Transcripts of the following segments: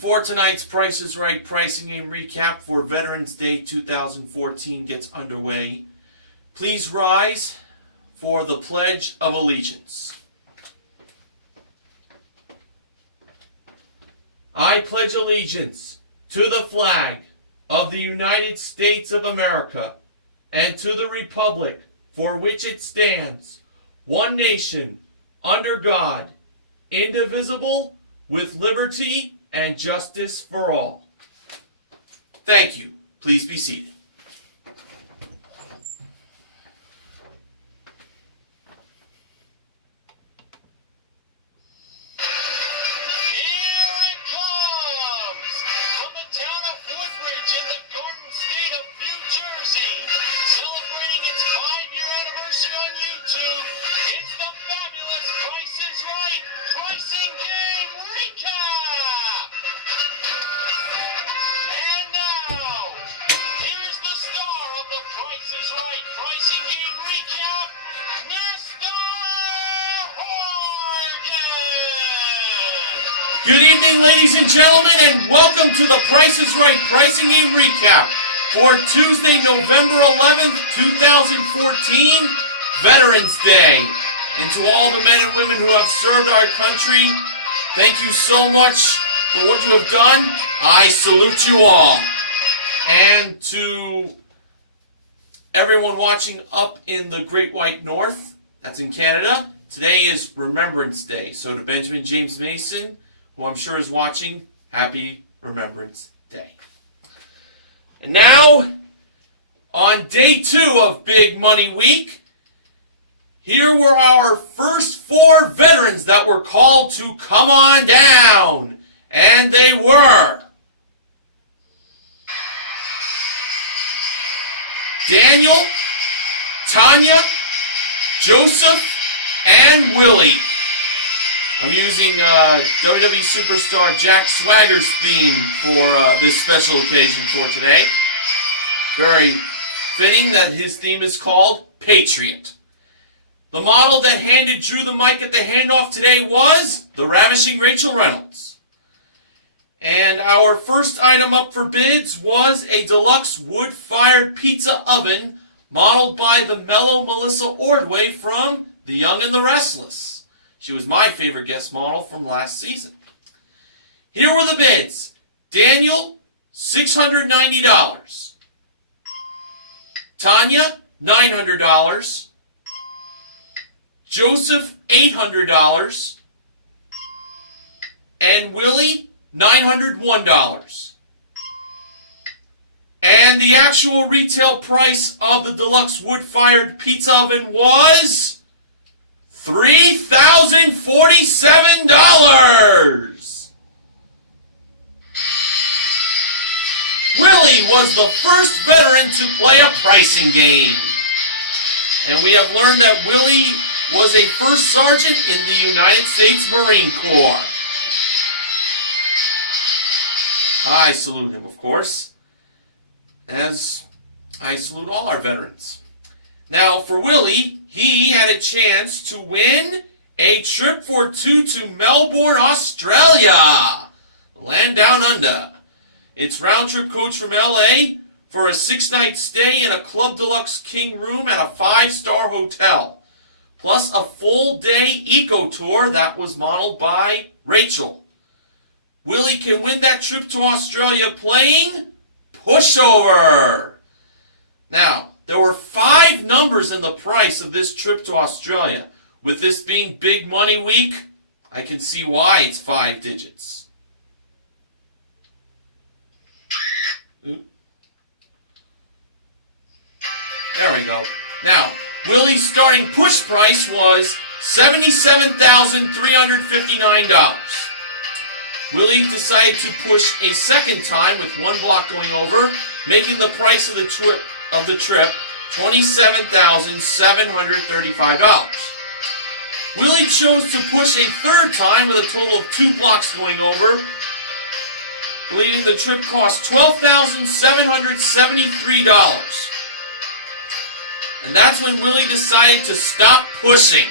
before tonight's Price is Right pricing game recap for Veterans Day 2014 gets underway, please rise for the Pledge of Allegiance. I pledge allegiance to the flag of the United States of America and to the republic for which it stands, one nation, under God, indivisible, with liberty and justice for all. Thank you. Please be seated. Good evening, ladies and gentlemen, and welcome to the Price is Right Pricing Game Recap for Tuesday, November 11th, 2014, Veterans Day. And to all the men and women who have served our country, thank you so much for what you have done. I salute you all. And to everyone watching up in the Great White North, that's in Canada, today is Remembrance Day. So to Benjamin James Mason, who I'm sure is watching, happy Remembrance Day. And now, on day 2 of Big Money Week, here were our first 4 veterans that were called to come on down. And they were Daniel, Tanya, Joseph, and Willie. I'm using WWE Superstar Jack Swagger's theme for this special occasion for today. Very fitting that his theme is called Patriot. The model that handed Drew the mic at the handoff today was the ravishing Rachel Reynolds. And our first item up for bids was a deluxe wood-fired pizza oven modeled by the mellow Melissa Ordway from The Young and the Restless. She was my favorite guest model from last season. Here were the bids. Daniel, $690. Tanya, $900. Joseph, $800. And Willie, $901. And the actual retail price of the deluxe wood-fired pizza oven was $3,047. Willie was the first veteran to play a pricing game. And we have learned that Willie was a first sergeant in the United States Marine Corps. I salute him, of course, as I salute all our veterans. Now, for Willie, he had a chance to win a trip for 2 to Melbourne, Australia, land down under. It's round-trip coach from LA for a 6-night stay in a Club Deluxe King room at a 5-star hotel, plus a full-day eco tour that was modeled by Rachel. Willie can win that trip to Australia playing Pushover. Now, there were 5 numbers in the price of this trip to Australia. With this being Big Money Week, I can see why it's 5 digits. There we go. Now, Willie's starting push price was $77,359. Willie decided to push a second time with 1 block going over, making the price of the trip $27,735. Willie chose to push a third time with a total of 2 blocks going over, leaving the trip cost $12,773. And that's when Willie decided to stop pushing.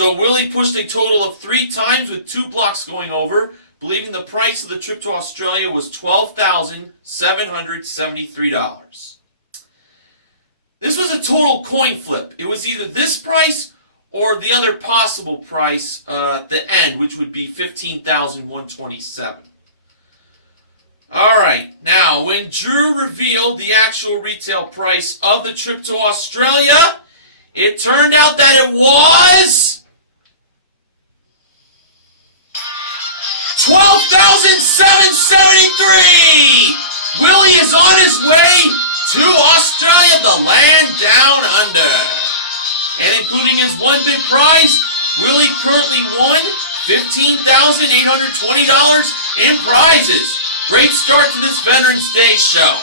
So Willie pushed a total of 3 times with 2 blocks going over, believing the price of the trip to Australia was $12,773. This was a total coin flip. It was either this price or the other possible price at the end, which would be $15,127. All right, now when Drew revealed the actual retail price of the trip to Australia, it turned out that it was $12,773. Willie is on his way to Australia, the land down under. And including his one big prize, Willie currently won $15,820 in prizes. Great start to this Veterans Day show.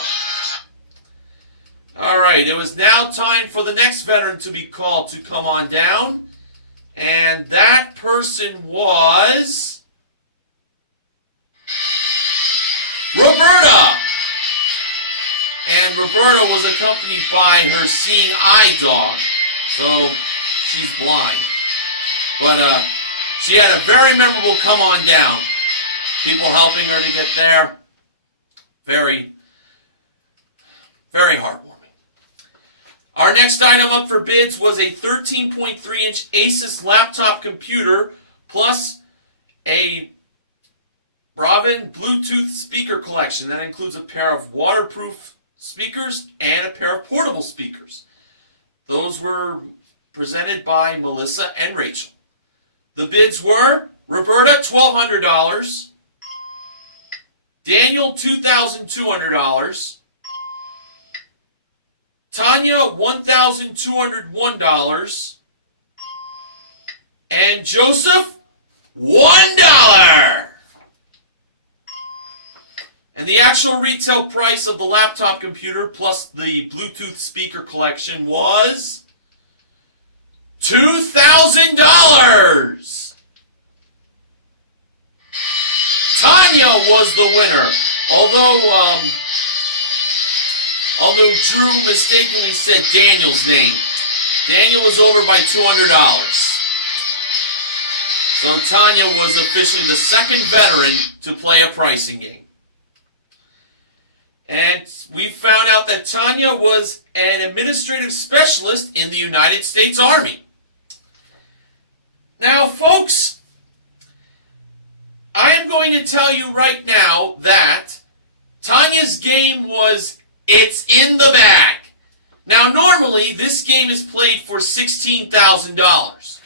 All right, it was now time for the next veteran to be called to come on down. And that person was Roberta. And Roberta was accompanied by her seeing eye dog. So she's blind. But she had a very memorable come on down. People helping her to get there. Very, very heartwarming. Our next item up for bids was a 13.3-inch Asus laptop computer plus a Bravin Bluetooth speaker collection. That includes a pair of waterproof speakers and a pair of portable speakers. Those were presented by Melissa and Rachel. The bids were Roberta, $1,200. Daniel, $2,200. Tanya, $1,201. And Joseph, $1. And the actual retail price of the laptop computer plus the Bluetooth speaker collection was $2,000. Tanya was the winner, although Drew mistakenly said Daniel's name. Daniel was over by $200. So Tanya was officially the second veteran to play a pricing game. And we found out that Tanya was an administrative specialist in the United States Army. Now, folks, I am going to tell you right now that Tanya's game was It's in the Bag. Now, normally, this game is played for $16,000.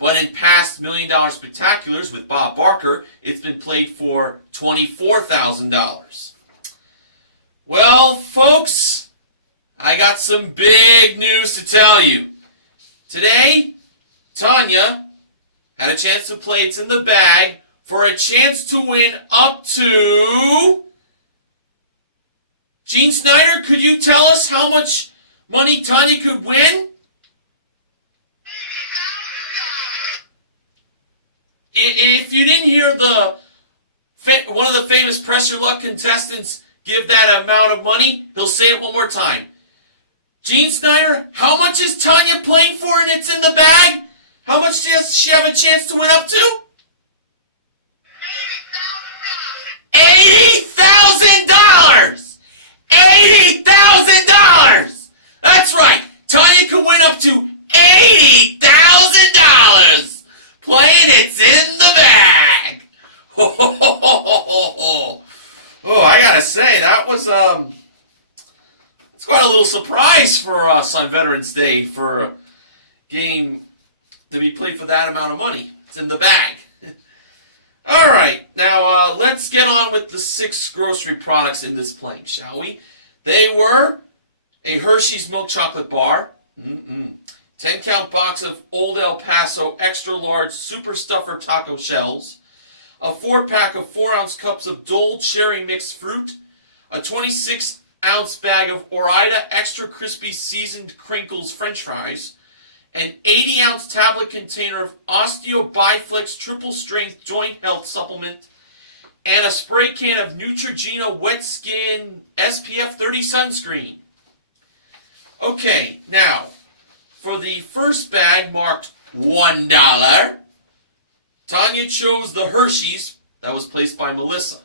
But in past $1 Million Spectaculars with Bob Barker, it's been played for $24,000. Well, folks, I got some big news to tell you. Today, Tanya had a chance to play It's in the Bag for a chance to win up to... Gene Snyder, could you tell us how much money Tanya could win? If you didn't hear one of the famous Press Your Luck contestants give that amount of money, he'll say it one more time. Gene Snyder, how much is Tanya playing for and It's in the Bag? How much does she have a chance to win up to? $80,000! $80,000! That's right. Tanya could win up to $80,000 playing It's in the Bag. Oh, I gotta say, that was it's quite a little surprise for us on Veterans Day for a game to be played for that amount of money. It's in the bag. All right, now let's get on with the 6 grocery products in this plane, shall we? They were a Hershey's milk chocolate bar, 10-count box of Old El Paso extra large super stuffer taco shells, a 4-pack of 4-ounce cups of Dole cherry mixed fruit, a 26-ounce bag of Ore-Ida extra crispy seasoned crinkles French fries, an 80-ounce tablet container of Osteo Biflex triple strength joint health supplement, and a spray can of Neutrogena wet skin SPF 30 sunscreen. Okay, now, for the first bag marked $1, Tanya chose the Hershey's That was placed by Melissa.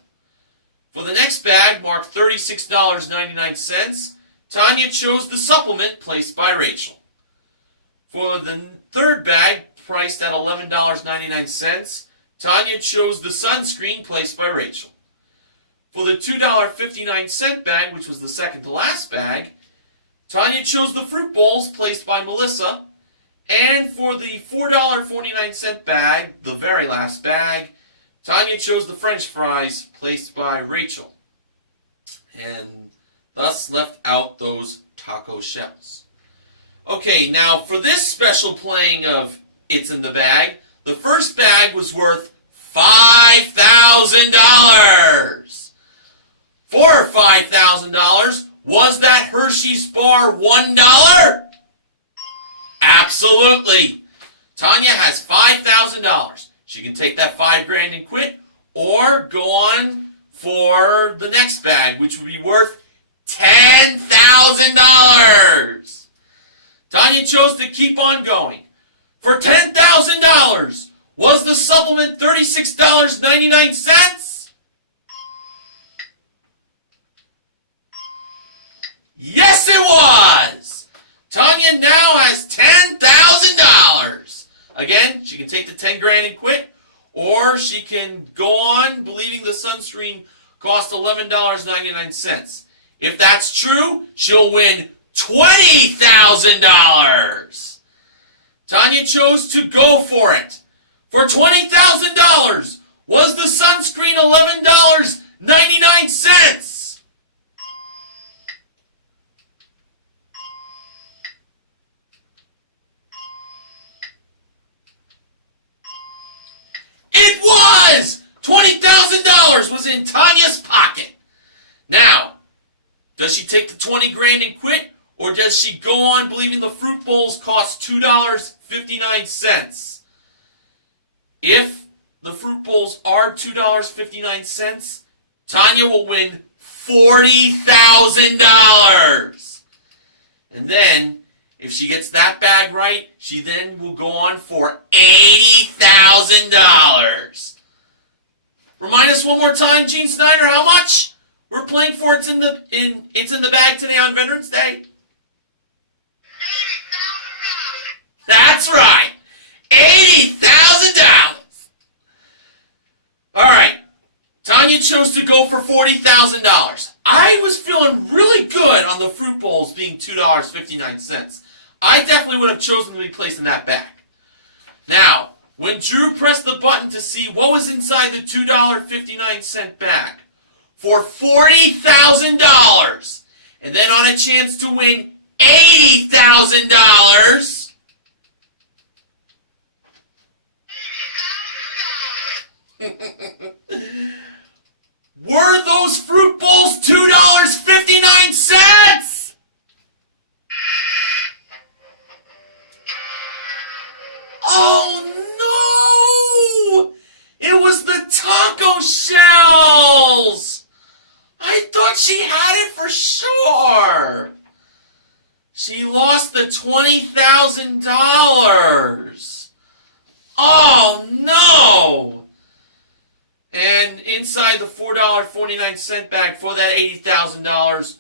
For the next bag, marked $36.99, Tanya chose the supplement, placed by Rachel. For the third bag, priced at $11.99, Tanya chose the sunscreen, placed by Rachel. For the $2.59 bag, which was the second to last bag, Tanya chose the fruit bowls, placed by Melissa. And for the $4.49 bag, the very last bag, Tanya chose the French fries, placed by Rachel. And thus left out those taco shells. Okay, now for this special playing of It's in the Bag, the first bag was worth $5,000. For $5,000, was that Hershey's bar $1? Absolutely. Tanya has $5,000. She can take that $5,000 and quit, or go on for the next bag, which would be worth $10,000. Tanya chose to keep on going. For $10,000, was the supplement $36.99? Yes, it was! Tanya now has $10,000. Again, she can take the $10,000 and quit, or she can go on believing the sunscreen cost $11.99. If that's true, she'll win $20,000. Tanya chose to go for it. For $20,000, was the sunscreen $11.99? It was! $20,000 was in Tanya's pocket. Now, does she take the $20,000 and quit, or does she go on believing the fruit bowls cost $2.59? If the fruit bowls are $2.59, Tanya will win $40,000. And then, if she gets that bag right, she then will go on for $80,000. Remind us one more time, Gene Snyder, how much we're playing for It's in the Bag today on Veterans Day? That's right, $80,000. All right, Tanya chose to go for $40,000. I was feeling really good on the fruit bowls being $2.59. I definitely would have chosen to be placed in that bag. Now, when Drew pressed the button to see what was inside the $2.59 bag for $40,000, and then on a chance to win $80,000, were those fruit bowls $2.59? Oh no! It was the taco shells! I thought she had it for sure! She lost the $20,000! Oh no! And inside the $4.49 bag for that $80,000,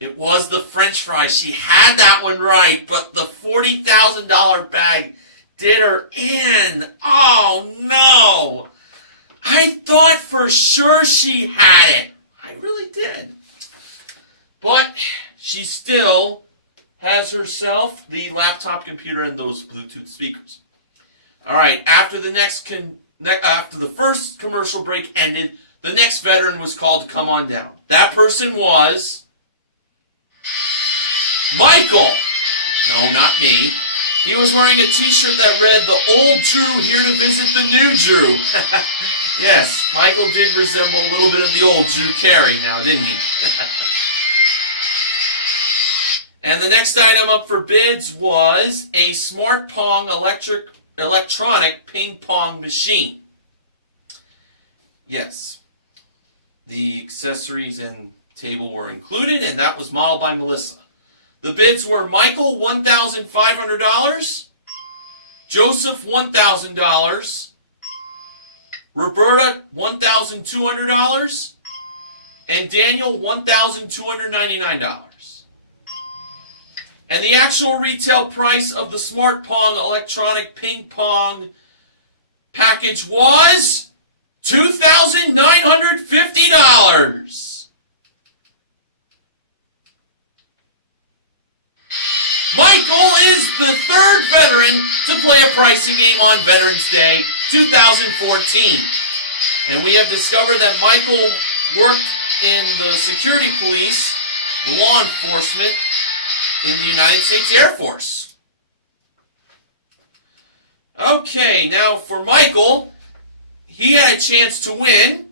it was the French fries. She had that one right, but the $40,000 bag did her in. Oh no! I thought for sure she had it. I really did. But she still has herself the laptop computer and those Bluetooth speakers. All right, after the first commercial break ended, the next veteran was called to come on down. That person was Michael. No, not me. He was wearing a t-shirt that read, "The old Drew here to visit the new Drew." Yes, Michael did resemble a little bit of the old Drew Carey now, didn't he? And the next item up for bids was a Smart Pong electronic ping pong machine. Yes, the accessories and table were included, and that was modeled by Melissa. The bids were Michael, $1,500, Joseph, $1,000, Roberta, $1,200. And Daniel, $1,299. And the actual retail price of the Smart Pong electronic ping pong package was $2,950. Michael is the third veteran to play a pricing game on Veterans Day 2014. And we have discovered that Michael worked in the security police, the law enforcement in the United States Air Force. Okay, now for Michael, he had a chance to win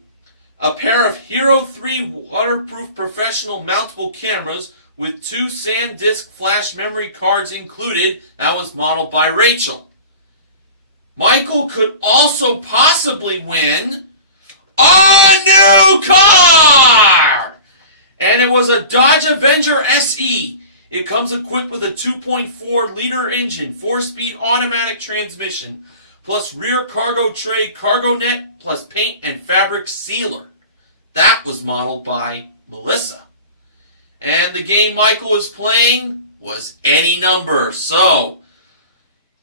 a pair of Hero 3 waterproof professional mountable cameras with 2 SanDisk flash memory cards included. That was modeled by Rachel. Michael could also possibly win a new car! And it was a Dodge Avenger SE. It comes equipped with a 2.4-liter engine, 4-speed automatic transmission, plus rear cargo tray, cargo net, plus paint and fabric sealer. That was modeled by Melissa. And the game Michael was playing was any number. So,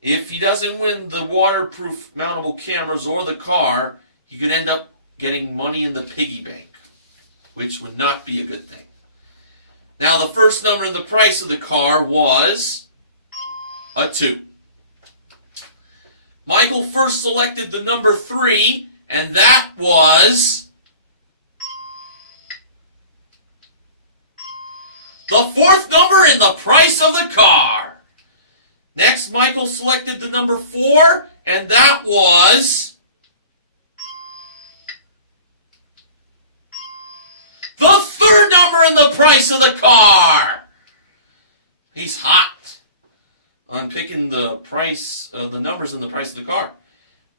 if he doesn't win the waterproof mountable cameras or the car, he could end up getting money in the piggy bank, which would not be a good thing. Now, the first number in the price of the car was a 2. Michael first selected the number 3, and that was the fourth number in the price of the car. Next, Michael selected the number 4, and that was the third number in the price of the car. He's hot on picking the price, the numbers in the price of the car.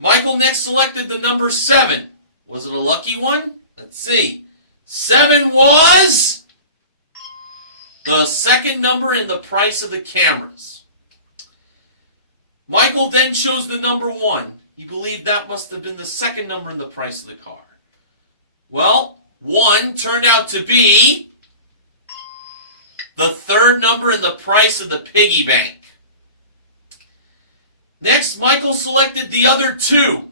Michael next selected the number 7. Was it a lucky one? Let's see. 7 was the second number in the price of the cameras. Michael then chose the number 1. He believed that must have been the second number in the price of the car. Well, 1 turned out to be the third number in the price of the piggy bank. Next, Michael selected the other 2.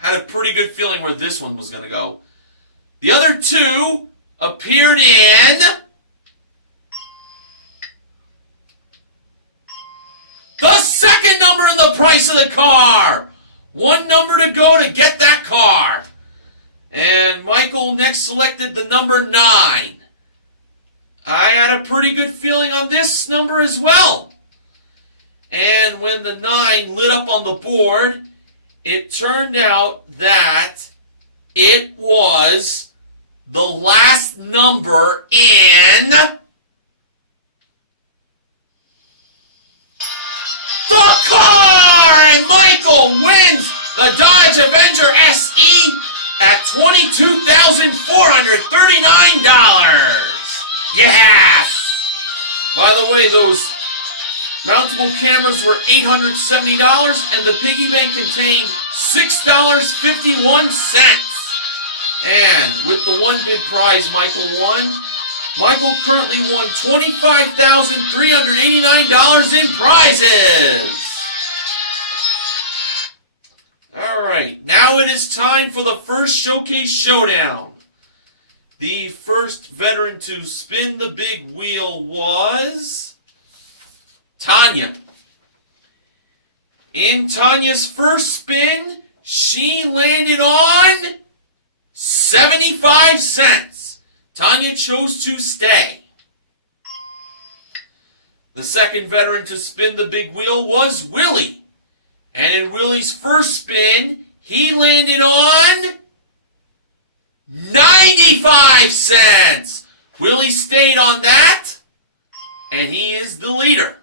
Had a pretty good feeling where this one was going to go. The other 2 appeared in the second number in the price of the car. 1 number to go to get that car. And Michael next selected the number 9. I had a pretty good feeling on this number as well. And when the 9 lit up on the board, it turned out that it was the last number in the car! And Michael wins the Dodge Avenger SE at $22,439. Yes! By the way, those mountable cameras were $870, and the piggy bank contained $6.51. And with the one big prize Michael won, Michael currently won $25,389 in prizes. Alright, now it is time for the first Showcase Showdown. The first veteran to spin the big wheel was Tanya. In Tanya's first spin, she landed on 75 cents. Tanya chose to stay. The second veteran to spin the big wheel was Willie. And in Willie's first spin, he landed on 95 cents. Willie stayed on that, and he is the leader.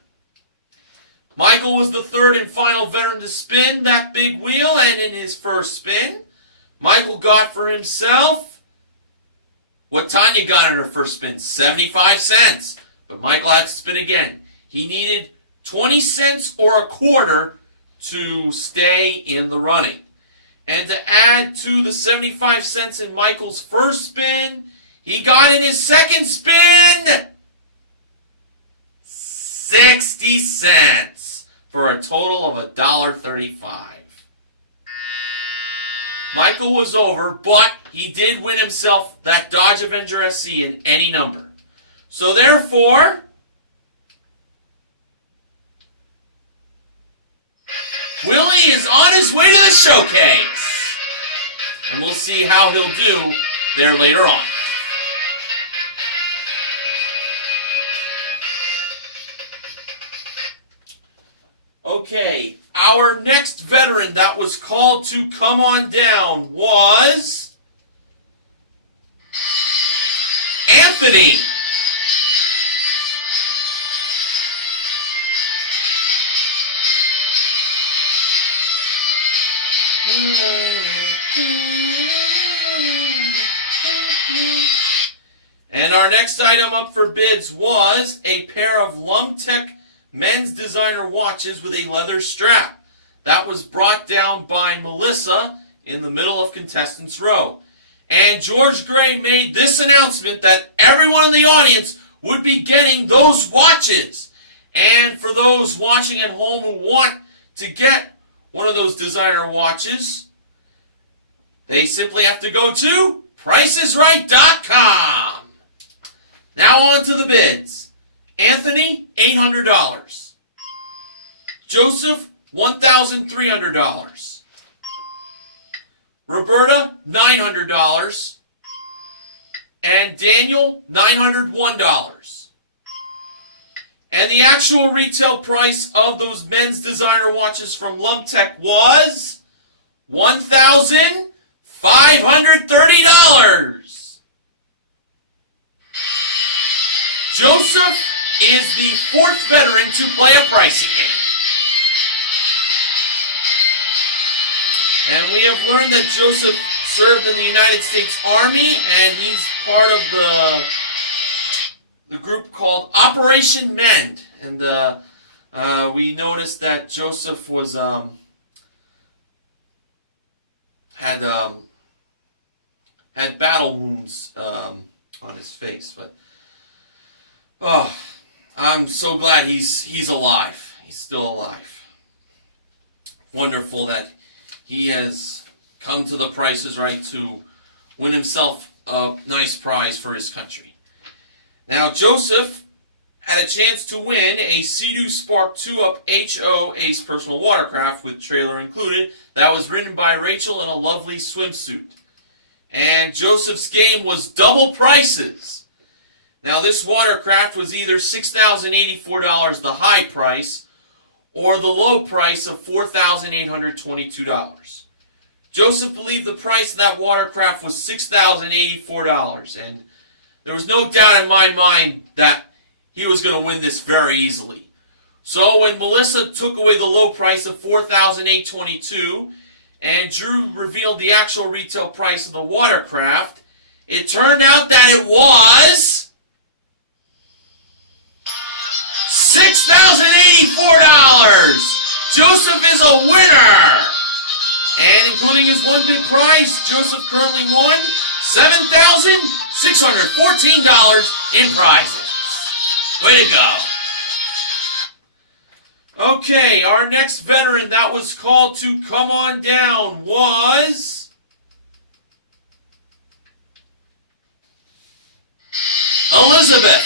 Michael was the third and final veteran to spin that big wheel, and in his first spin, Michael got for himself what Tanya got in her first spin, 75 cents. But Michael had to spin again. He needed 20 cents or a quarter to stay in the running. And to add to the 75 cents in Michael's first spin, he got in his second spin 60 cents for a total of $1.35. Michael was over, but he did win himself that Dodge Avenger SC in any number. So therefore, Willie is on his way to the showcase. And we'll see how he'll do there later on. Okay, our next veteran that was called to come on down was Anthony. And our next item up for bids was a pair of Lumtech men's designer watches with a leather strap. That was brought down by Melissa in the middle of Contestants Row. And George Gray made this announcement that everyone in the audience would be getting those watches. And for those watching at home who want to get one of those designer watches, they simply have to go to PricesRight.com. Now on to the bids. Anthony, $800. Joseph, $1,300. Roberta, $900. And Daniel, $901. And the actual retail price of those men's designer watches from Lumtech was $1,530. Joseph is the fourth veteran to play a pricing game. And we have learned that Joseph served in the United States Army, and he's part of the group called Operation Mend. And we noticed that Joseph was had battle wounds on his face, but oh, I'm so glad he's alive. He's still alive. Wonderful that he has come to the Price is Right to win himself a nice prize for his country. Now, Joseph had a chance to win a Sea-Doo Spark 2-Up HO Ace personal watercraft with trailer included that was ridden by Rachel in a lovely swimsuit. And Joseph's game was double prices. Now, this watercraft was either $6,084, the high price, or the low price of $4,822. Joseph believed the price of that watercraft was $6,084, and there was no doubt in my mind that he was going to win this very easily. So when Melissa took away the low price of $4,822 and Drew revealed the actual retail price of the watercraft, it turned out that it was $6,084! Joseph is a winner! And including his one big prize, Joseph currently won $7,614 in prizes. Way to go. Okay, our next veteran that was called to come on down was Elizabeth.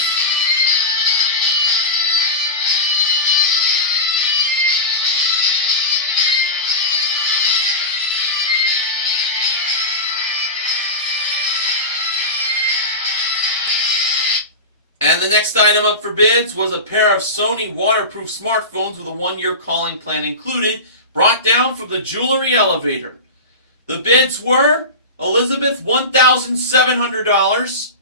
And the next item up for bids was a pair of Sony waterproof smartphones with a 1-year calling plan included, brought down from the jewelry elevator. The bids were Elizabeth, $1,700,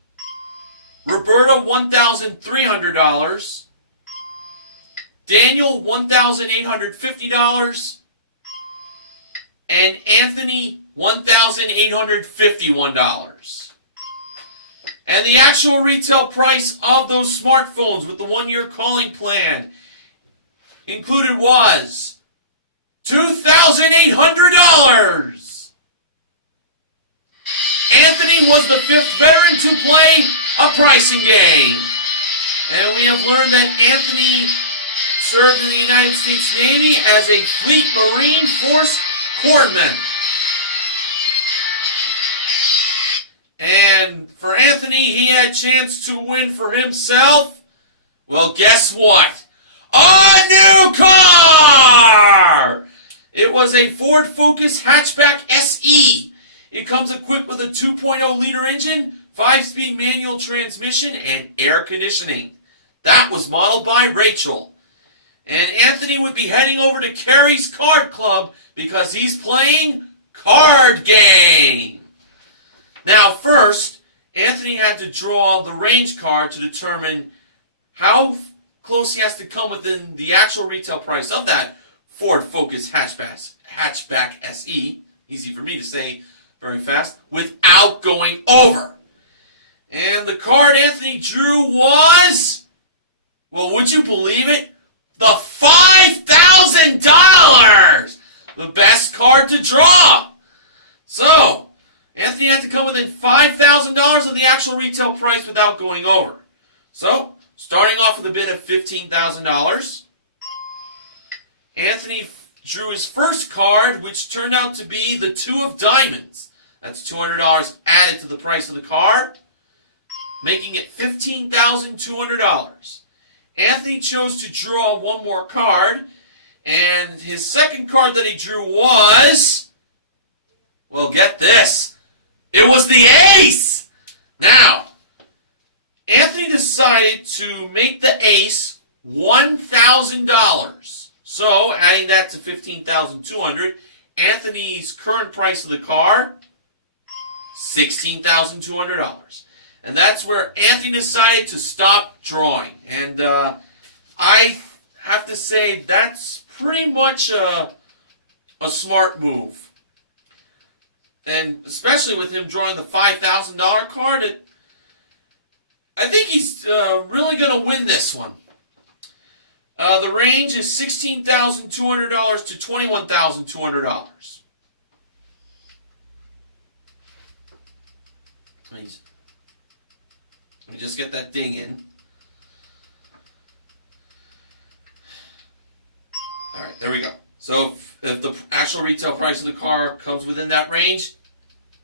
Roberta, $1,300, Daniel, $1,850, and Anthony, $1,851. And the actual retail price of those smartphones with the 1-year calling plan included was $2,800. the fifth veteran to play a pricing game. And we have learned that Anthony served in the United States Navy as a Fleet Marine Force corpsman. And for Anthony, he had a chance to win for himself. Well, guess what? A new car! It was a Ford Focus Hatchback SE. It comes equipped with a 2.0-liter engine, 5-speed manual transmission, and air conditioning. That was modeled by Rachel. And Anthony would be heading over to Carrie's Card Club because he's playing Card Game. Now first, Anthony had to draw the range card to determine how close he has to come within the actual retail price of that Ford Focus Hatchback SE, easy for me to say very fast, without going over. And the card Anthony drew was, well, would you believe it? The $5,000! The best card to draw. So, Anthony had to come within $5,000 of the actual retail price without going over. So, starting off with a bid of $15,000, Anthony drew his first card, which turned out to be the Two of Diamonds. That's $200 added to the price of the card, making it $15,200. Anthony chose to draw one more card, and his second card that he drew was, well, get this, it was the Ace! Now, Anthony decided to make the Ace $1,000. So, adding that to $15,200, Anthony's current price of the card, $16,200. And that's where Anthony decided to stop drawing. And I have to say that's pretty much a smart move. And especially with him drawing the $5,000 card, I think he's really going to win this one. The range is $16,200 to $21,200. Let me just get that ding in. All right, there we go. So if the actual retail price of the car comes within that range,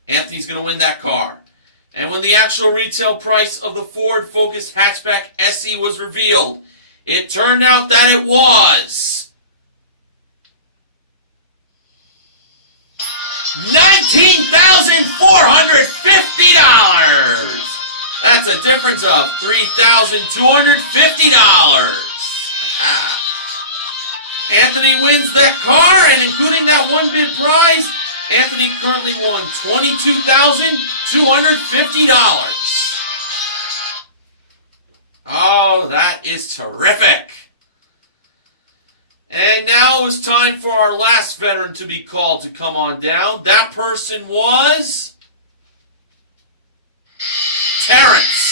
Anthony's going to win that car. And when the actual retail price of the Ford Focus Hatchback SE was revealed, it turned out that it was $19,450. That's a difference of $3,250. Anthony wins that car, and including that one bid prize, Anthony currently won $22,250. Oh, that is terrific. And now it's time for our last veteran to be called to come on down. That person was Terrence.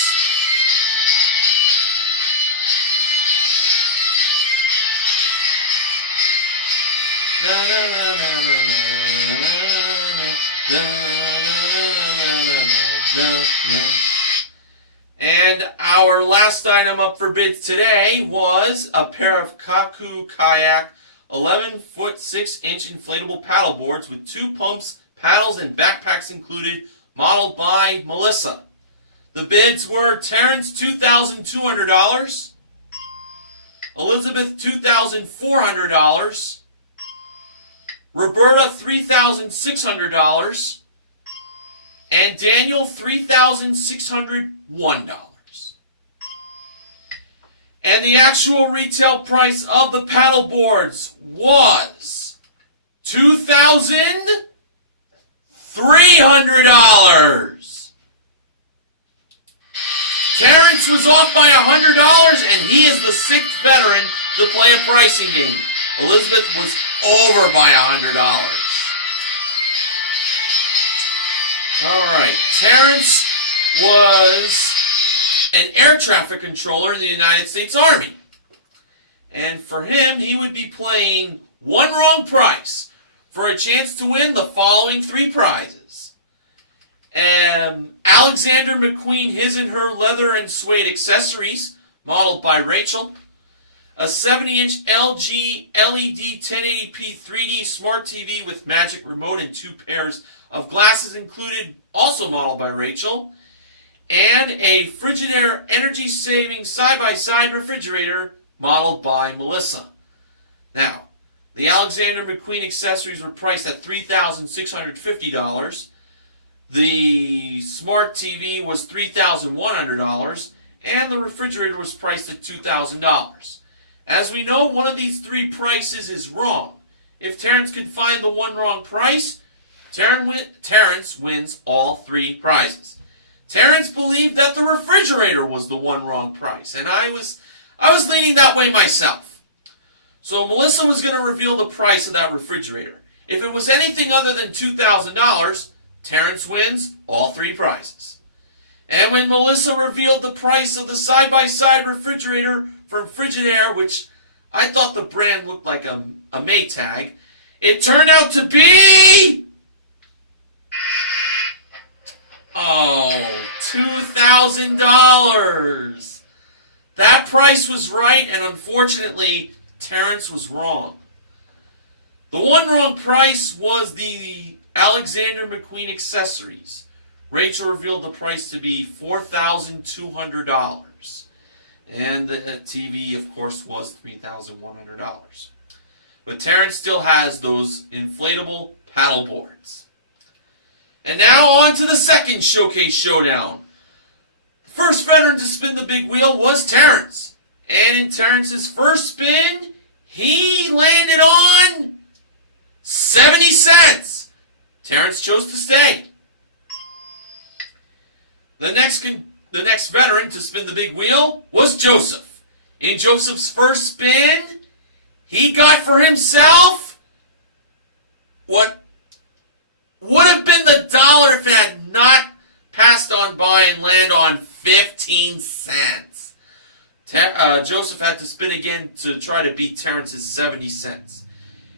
And our last item up for bids today was a pair of Kaku Kayak 11-foot 6-inch inflatable paddle boards with 2 pumps, paddles, and backpacks included, modeled by Melissa. The bids were Terrence $2,200, Elizabeth $2,400, Roberta $3,600, and Daniel $3,601. And the actual retail price of the paddle boards was $2,300. Terrence was off by $100, and he is the 6th veteran to play a pricing game. Elizabeth was over by $100. All right, Terrence was an air traffic controller in the United States Army. And for him, he would be playing one wrong price for a chance to win the following 3 prizes. Alexander McQueen, his and her leather and suede accessories, modeled by Rachel. A 70-inch LG LED 1080p 3D smart TV with magic remote and 2 pairs of glasses included, also modeled by Rachel. And a Frigidaire energy-saving side-by-side refrigerator modeled by Melissa. Now, the Alexander McQueen accessories were priced at $3,650. The smart TV was $3,100, and the refrigerator was priced at $2,000. As we know, one of these three prices is wrong. If Terrence can find the one wrong price, Terrence wins all three prizes. Terrence believed that the refrigerator was the one wrong price, and I was leaning that way myself. So Melissa was going to reveal the price of that refrigerator. If it was anything other than $2,000, Terrence wins all three prizes. And when Melissa revealed the price of the side-by-side refrigerator from Frigidaire, which I thought the brand looked like a Maytag, it turned out to be... $2,000. That price was right, and unfortunately, Terrence was wrong. The one wrong price was the Alexander McQueen accessories. Rachel revealed the price to be $4,200. And the TV, of course, was $3,100. But Terrence still has those inflatable paddle boards. And now on to the second Showcase Showdown. First veteran to spin the big wheel was Terrence. And in Terrence's first spin, he landed on 70 cents. Terrence chose to stay. The next veteran to spin the big wheel was Joseph. In Joseph's first spin, he got for himself what would have been the dollar if it had not passed on by and land on 15 cents. Joseph had to spin again to try to beat Terrence's 70 cents.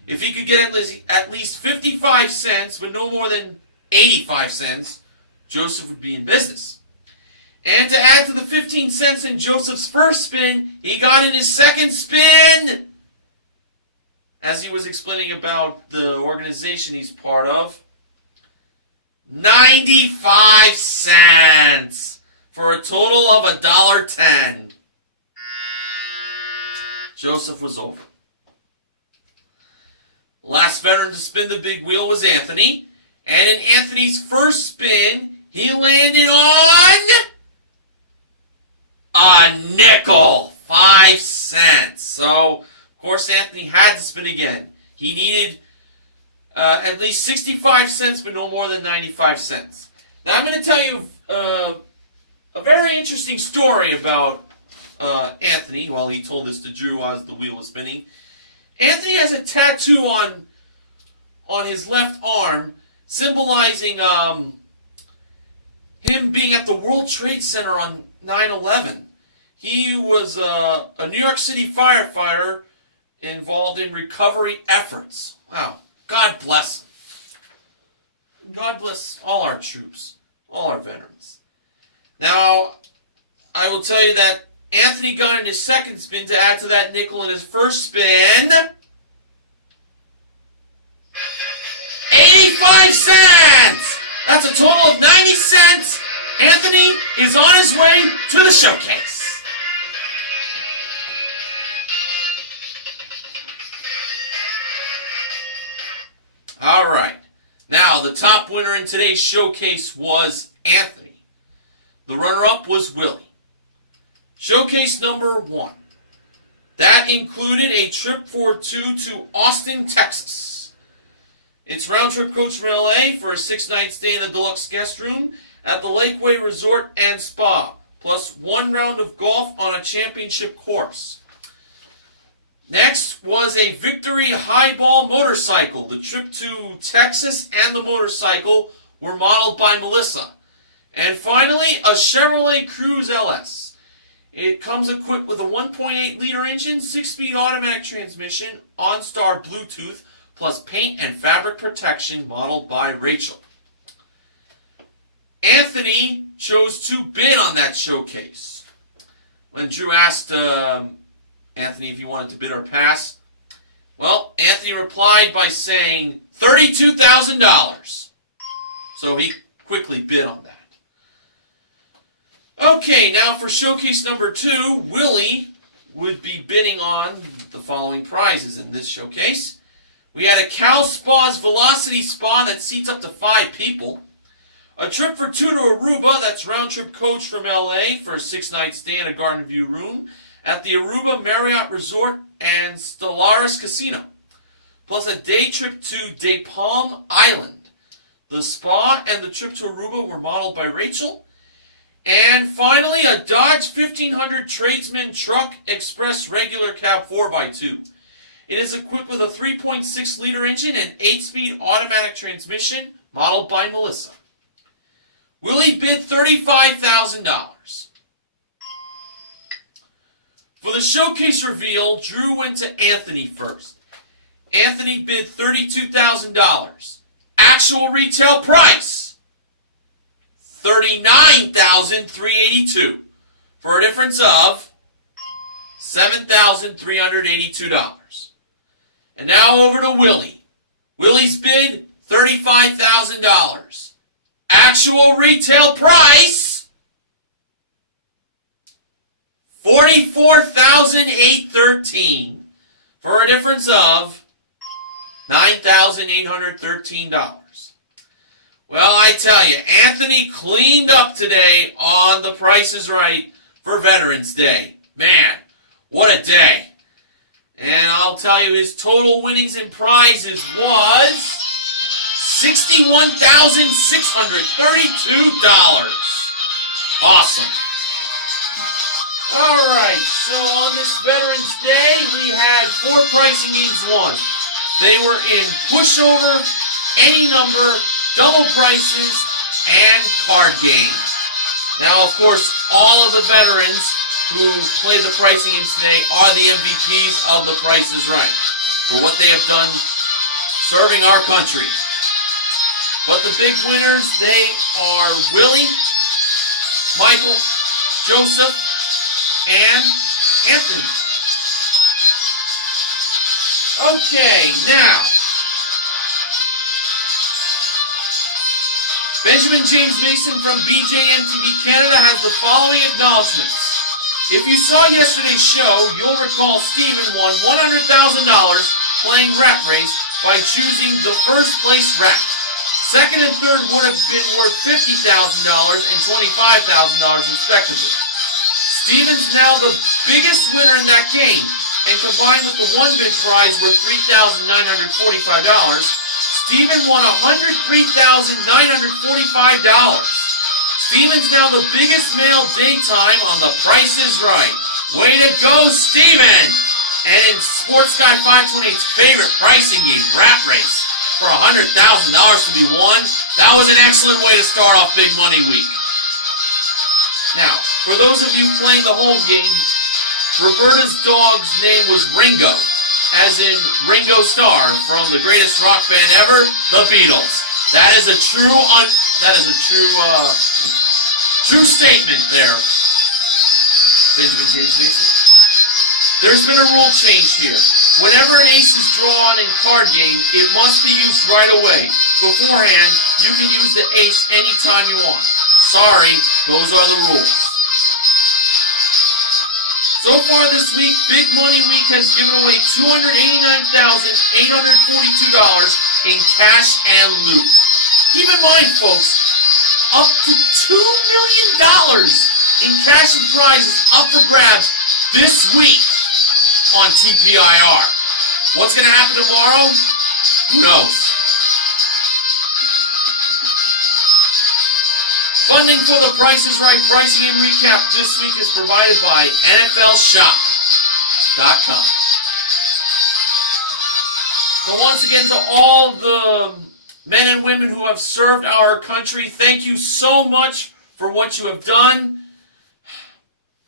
If he could get at least 55 cents, but no more than 85 cents, Joseph would be in business. And to add to the 15 cents in Joseph's first spin, he got in his second spin, as he was explaining about the organization he's part of, 95 cents for a total of $1.10. Joseph was over. Last veteran to spin the big wheel was Anthony. And in Anthony's first spin, he landed on a nickel, 5 cents. So, of course, Anthony had to spin again. He needed at least 65 cents, but no more than 95 cents. Now, I'm going to tell you a very interesting story about Anthony, while he told this to Drew as the wheel was spinning. Anthony has a tattoo on his left arm, symbolizing him being at the World Trade Center on 9/11. He was a New York City firefighter involved in recovery efforts. Wow. God bless him. God bless all our troops, all our veterans. Now, I will tell you that Anthony got in his second spin to add to that nickel in his first spin. 85 cents! That's a total of 90 cents. Anthony is on his way to the showcase. All right. Now, the top winner in today's showcase was Anthony. The runner-up was Willie. Showcase number 1. That included a trip for 2 to Austin, Texas. It's round-trip coach from LA for a 6-night stay in the deluxe guest room at the Lakeway Resort and Spa, plus 1 round of golf on a championship course. Next was a Victory Highball motorcycle. The trip to Texas and the motorcycle were modeled by Melissa. And finally, a Chevrolet Cruze LS. It comes equipped with a 1.8-liter engine, 6-speed automatic transmission, OnStar Bluetooth, plus paint and fabric protection modeled by Rachel. Anthony chose to bid on that showcase. When Drew asked Anthony if he wanted to bid or pass, well, Anthony replied by saying $32,000. So he quickly bid on that. Okay, now for showcase number 2, Willie would be bidding on the following prizes in this showcase. We had a Cal Spa's Velocity Spa that seats up to 5 people. A trip for 2 to Aruba, that's round-trip coach from LA for a 6-night stay in a Garden View room at the Aruba Marriott Resort and Stellaris Casino. Plus a day trip to De Palm Island. The spa and the trip to Aruba were modeled by Rachel. And finally, a Dodge 1500 Tradesman Truck Express Regular Cab 4x2. It is equipped with a 3.6-liter engine and 8-speed automatic transmission, modeled by Melissa. Willie bid $35,000. For the showcase reveal, Drew went to Anthony first. Anthony bid $32,000. Actual retail price, $39,382, for a difference of $7,382. And now over to Willie. Willie's bid, $35,000. Actual retail price, $44,813, for a difference of $9,813. Well, I tell you, Anthony cleaned up today on The Price is Right for Veterans Day. Man, what a day. And I'll tell you, his total winnings and prizes was $61,632. Awesome. All right, so on this Veterans Day, we had 4 pricing games won. They were in pushover, any number, double prices, and card game. Now, of course, all of the veterans who played the pricing games today are the MVPs of The Price is Right for what they have done serving our country. But the big winners, they are Willie, Michael, Joseph, and Anthony. Okay, now, Benjamin James Mason from BJMTV Canada has the following acknowledgments. If you saw yesterday's show, you'll recall Steven won $100,000 playing Rat Race by choosing the first place rat. Second and third would have been worth $50,000 and $25,000 respectively. Steven's now the biggest winner in that game, and combined with the one bid prize worth $3,945, Steven won $103,945. Steven's now the biggest male daytime on The Price is Right. Way to go, Steven! And in Sports Guy 528's favorite pricing game, Rat Race, for $100,000 to be won, that was an excellent way to start off Big Money Week. Now, for those of you playing the home game, Roberta's dog's name was Ringo, as in Ringo Starr from the greatest rock band ever, the Beatles. That is a true statement there, Benjamin James Mason. There's been a rule change here. Whenever an ace is drawn in card game, it must be used right away. Beforehand, you can use the ace anytime you want. Sorry, those are the rules. So far this week, Big Money Week has given away $289,842 in cash and loot. Keep in mind, folks, up to $2 million in cash and prizes up for grabs this week on TPIR. What's going to happen tomorrow? Who knows? Funding for The Price is Right pricing and recap this week is provided by NFLShop.com. So once again, to all the men and women who have served our country, thank you so much for what you have done.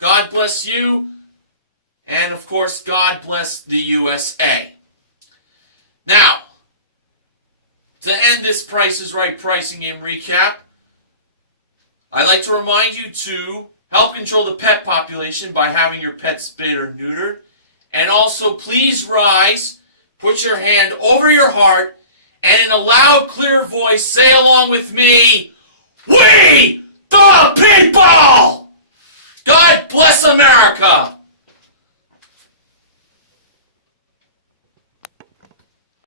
God bless you. And of course, God bless the USA. Now, to end this Price is Right pricing game recap, I'd like to remind you to help control the pet population by having your pet spayed or neutered. And also, please rise, put your hand over your heart, and in a loud, clear voice, say along with me, "We the people!"